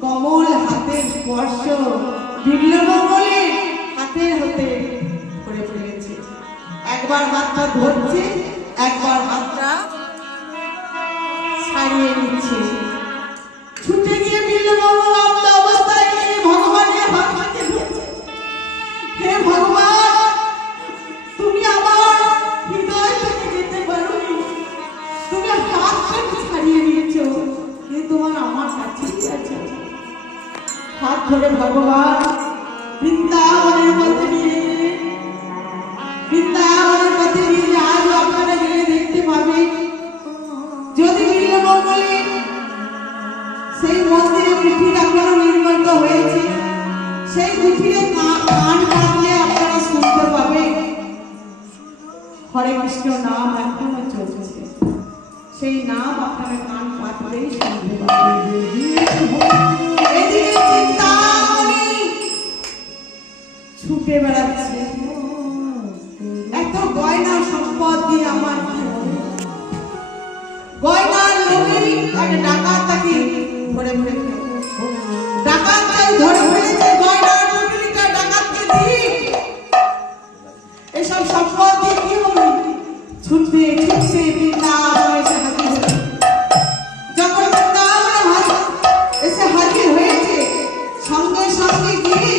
कमल हाथेर स्पर्श बिल्लमंगले हाथेर हते करे फेलेছে একবার হাতটা ধরছে একবার হাতটা ছাড়িয়ে নিচ্ছে ছুটে গিয়ে বিল্লমঙ্গল আপ্ত অবস্থায় গিয়ে ভগবানের হাত হাতে ধরছে হে ভগবান তুমি আমার হৃদয় থেকে যেতে পারোনি তুমি হাতটা ছাড়িয়ে নিয়েছো কিন্তু তোমার আমার কাছেই আছে हाथ धरे भगवान वृंदावनेर पथे निये गेलेन वृंदावनेर पथे निये आज आपनारा गेले देखते पाबेन यदि बिल्लमंगले सेई मंदिरे पृथ्वी एखोनो निर्मित हयेछे सेई पृथ्वीते कान पातले आपनारा शुनते पाबेन हरे कृष्ण नाम एखोनो चलछे सेई नाम आपनारा कान पातलेई शुनते पाबेन ছুটে বেড়াচ্ছে এত গয়না সম্পদ দিয়ে আমার গয়নার লোভে এক ডাকাত তাকে ধরে ফেলেছে ডাকাত তাই ধরে ফেলেছে গয়নার টুকরিটা ডাকাতকে দিয়ে এসব সম্পদ দিয়ে কি হবে ছুটতে ছুটতে বৃন্দাবনে এসে হাজির হয়েছে যখন বৃন্দাবনে এসে হাজির হয়েছে সঙ্গে সঙ্গে গিয়ে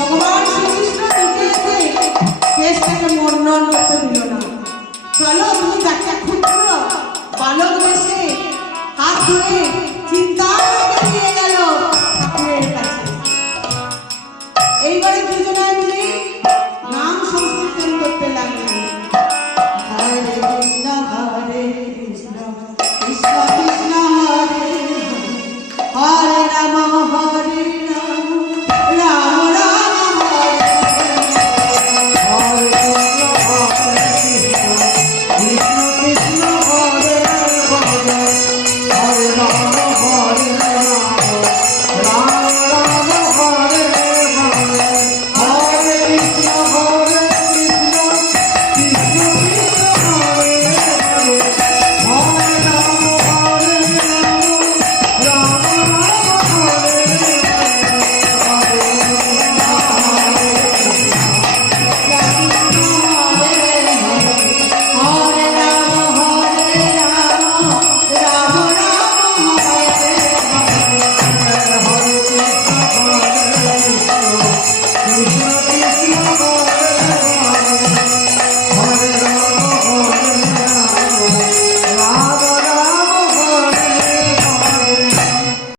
भगवान श्री कृष्ण चलो